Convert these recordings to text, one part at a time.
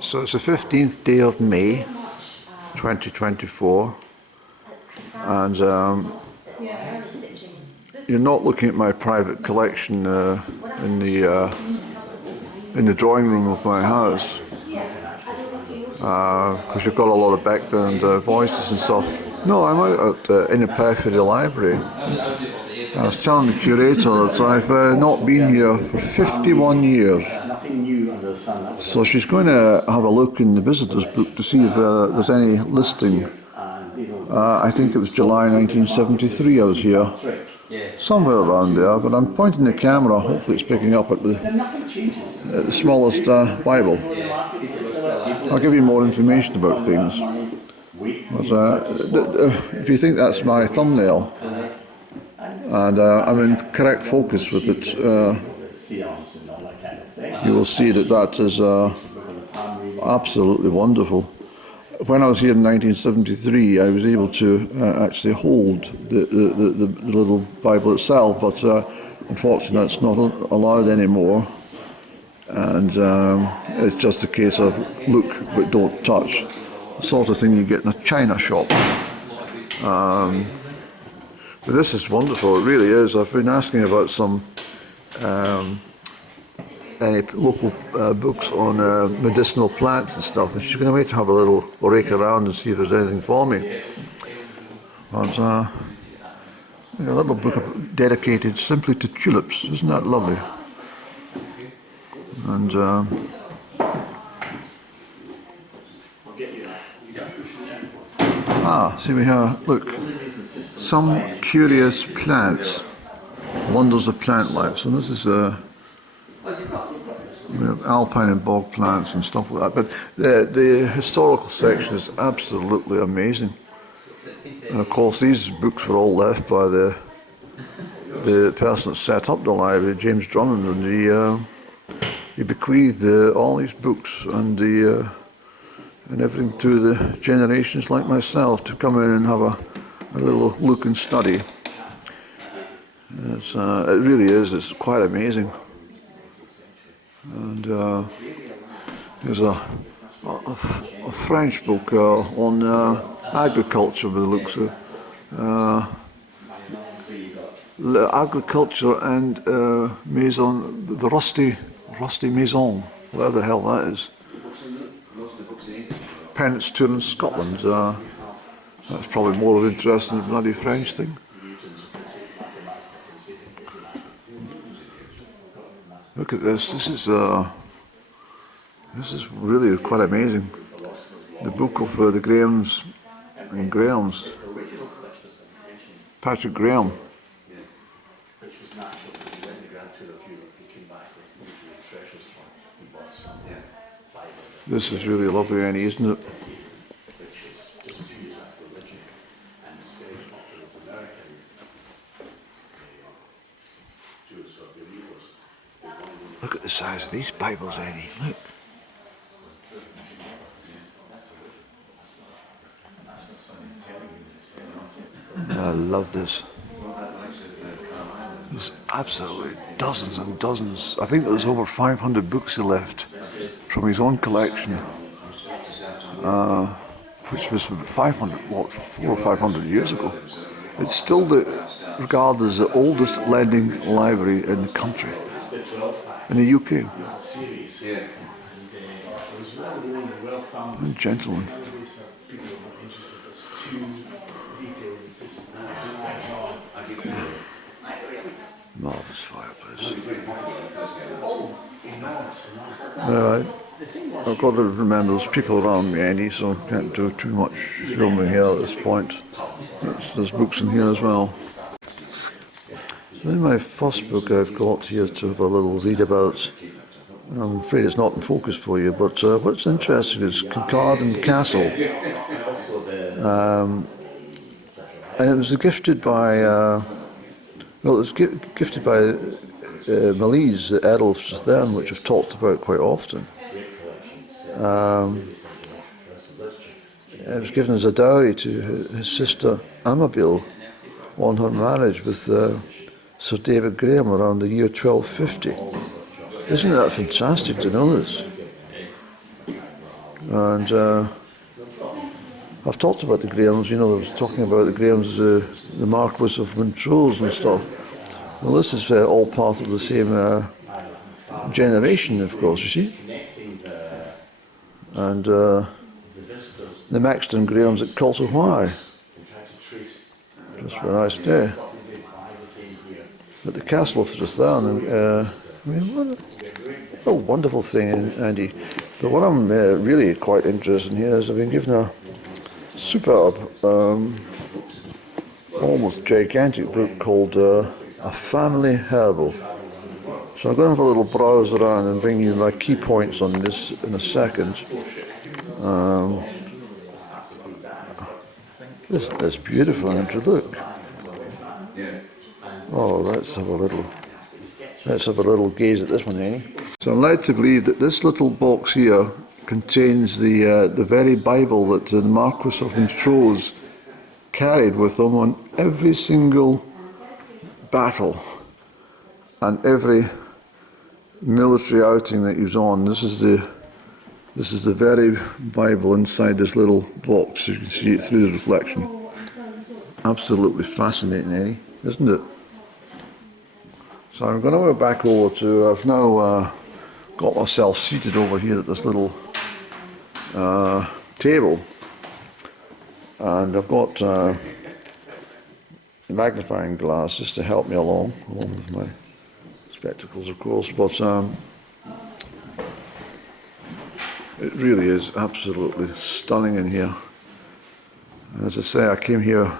So it's the 15th day of May 2024, and you're not looking at my private collection in the drawing room of my house, because you've got a lot of background voices and stuff. No, I'm out at Innerpeffray library. I was telling the curator that I've not been here for 51 years. So she's going to have a look in the visitors book to see if there's any listing. I think it was July 1973 I was here. Somewhere around there, but I'm pointing the camera, hopefully it's picking up at the smallest Bible. I'll give you more information about things. But, if you think that's my thumbnail, and I'm in correct focus with it, you will see that that is absolutely wonderful. When I was here in 1973, I was able to actually hold the little Bible itself, but unfortunately that's not allowed anymore. And it's just a case of look but don't touch, the sort of thing you get in a china shop. But this is wonderful, it really is. I've been asking about some any local books on medicinal plants and stuff, and she's going to wait to have a little rake around and see if there's anything for me. But a little book dedicated simply to tulips, isn't that lovely? And see we have, look, some curious plants, wonders of plant life. So this is we have alpine and bog plants and stuff like that. But the historical section is absolutely amazing. And of course these books were all left by the person that set up the library, James Drummond, and he bequeathed all these books and everything to the generations like myself to come in and have a little look and study. It really is, it's quite amazing. And there's a French book on agriculture by the looks of agriculture and maison, the rusty maison, whatever the hell that is. Pennant's tour in Scotland. That's probably more of interest than the bloody French thing. Look at this. This is really quite amazing. The book of the Grahams and Grahams. Patrick Graham. This is really lovely, Annie, isn't it? Look at the size of these Bibles, Annie. Look. I love this. There's absolutely dozens and dozens. I think there's over 500 books he left from his own collection, which was 400 or 500 years ago. It's still regarded as the oldest lending library in the country, in the UK. And gentlemen. Marvellous fireplace. I've got to remember there's people around me, Andy, so I can't do too much filming here at this point. There's books in here as well. So in my first book I've got here to have a little read about. I'm afraid it's not in focus for you, but what's interesting is Kincardine Castle. And it was gifted by, Malise, Adolf Cistern, which I've talked about quite often. It was given as a dowry to his sister Amabel on her marriage with Sir David Graham around the year 1250. Isn't that fantastic to know this? And I've talked about the Grahams, I was talking about the Grahams, the Marquis of Montrose and stuff. Well, this is all part of the same generation, of course, you see. And the Maxton Grahams at Culsawhy. Just where I stay. But the castle of just there, and what a wonderful thing, Andy. But what I'm really quite interested in here is I've been given a superb, almost gigantic book called A Family Herbal. So I'm going to have a little browse around and bring you my key points on this in a second. That's beautiful, Andrew, look. Oh, let's have a little gaze at this one, eh? So I'm led to believe that this little box here contains the very Bible that the Marquis of Montrose carried with him on every single battle and every military outing that he was on. This is the very Bible inside this little box. You can see it through the reflection. Absolutely fascinating, eh? Isn't it? So I'm going to go back over to, I've now got myself seated over here at this little table, and I've got a magnifying glass just to help me along with my spectacles, of course, but it really is absolutely stunning in here. And as I say, I came here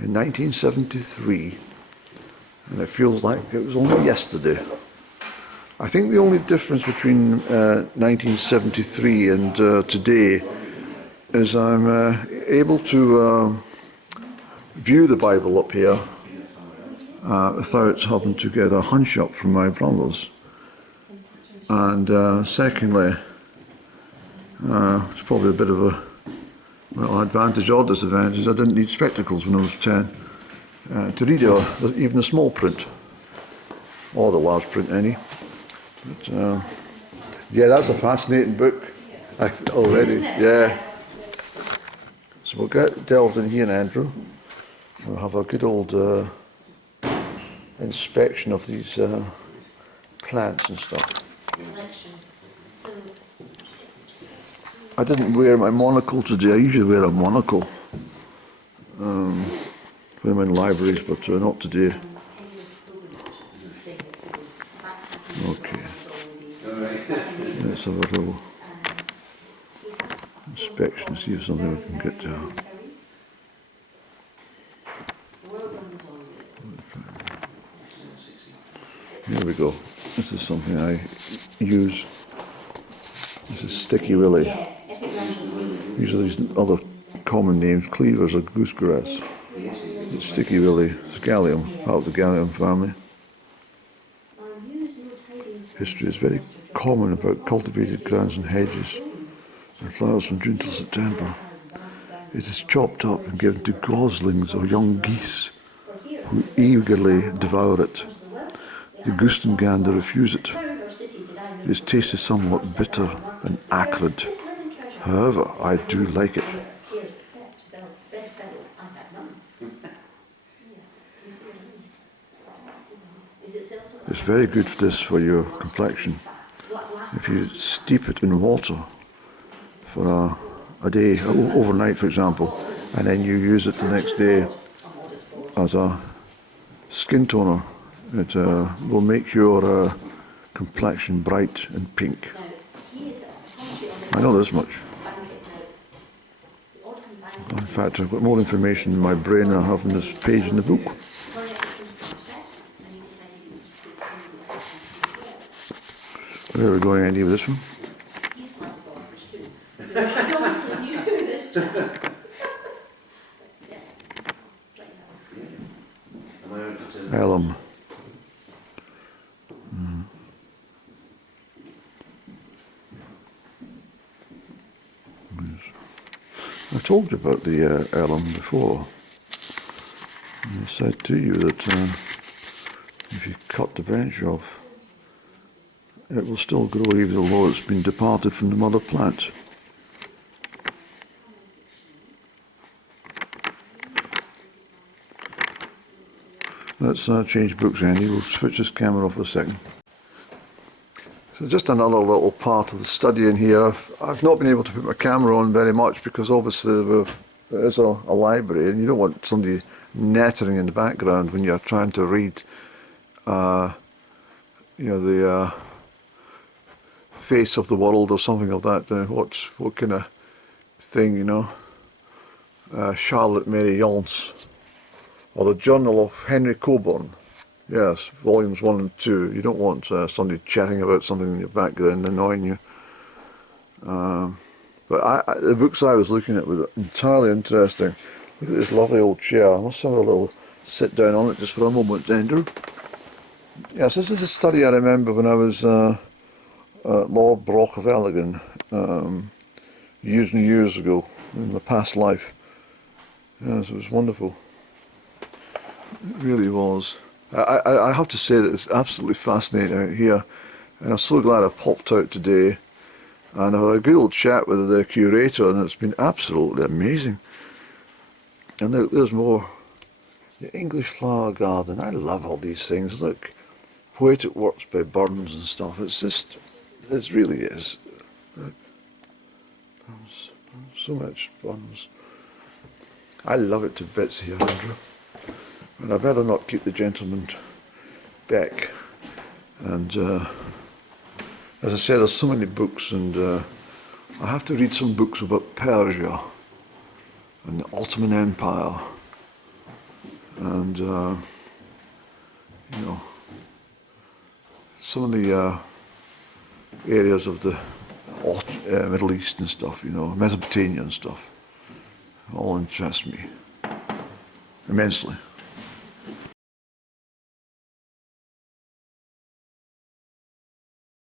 in 1973, and it feels like it was only yesterday. I think the only difference between 1973 and today is I'm able to view the Bible up here without having to get a hunch up from my brothers. And secondly, it's probably a bit of a advantage or disadvantage. I didn't need spectacles when I was 10 to read even a small print, or the large print any. But yeah, that's a fascinating book already. Yeah. So we'll get delved in here, Andrew. We'll have a good old inspection of these plants and stuff. I didn't wear my monocle today. I usually wear a monocle when I'm in libraries, but not today. Okay. Let's have a little inspection, see if something we can get to. Here we go. This is something I use. This is sticky willy. These are these other common names. Cleavers or goosegrass. It's sticky willy. It's gallium, part of the gallium family. History is very common about cultivated grounds and hedges, and flowers from June till September. It is chopped up and given to goslings or young geese, who eagerly devour it. The goose and gander refuse it. Its taste is somewhat bitter and acrid. However, I do like it. It's very good for your complexion. If you steep it in water for a day, overnight for example, and then you use it the next day as a skin toner, it will make your complexion bright and pink. I know this much. In fact, I've got more information in my brain than I have in this page in the book. Where are we going, Andy, with this one? Alum. I told you about the alum before. I said to you that if you cut the branch off, it will still grow even though it's been departed from the mother plant. Let's change books, Andy. We'll switch this camera off for a second. So just another little part of the study in here. I've not been able to put my camera on very much because obviously it is a library and you don't want somebody nattering in the background when you're trying to read you know, the face of the world or something like that. What kind of thing, you know? Charlotte Mary Yonce, or the Journal of Henry Coburn. Yes, volumes 1 and 2. You don't want somebody chatting about something in your background annoying you. But the books I was looking at were entirely interesting. Look at this lovely old chair. I must have a little sit down on it just for a moment, Andrew. Yes, this is a study I remember when I was Lord Brock of Elgin, years and years ago, in my past life. Yes, it was wonderful. It really was. I have to say that it's absolutely fascinating out here, and I'm so glad I popped out today, and I had a good old chat with the curator, and it's been absolutely amazing. And there's more. The English Flower Garden. I love all these things. Look, poetic works by Burns and stuff. It's just, this really is. Look. So much Burns. I love it to bits here, Andrew. And I better not keep the gentleman back. And as I said, there's so many books, and I have to read some books about Persia and the Ottoman Empire, and you know, some of the areas of the Middle East and stuff, you know, Mesopotamia and stuff, all interest me immensely.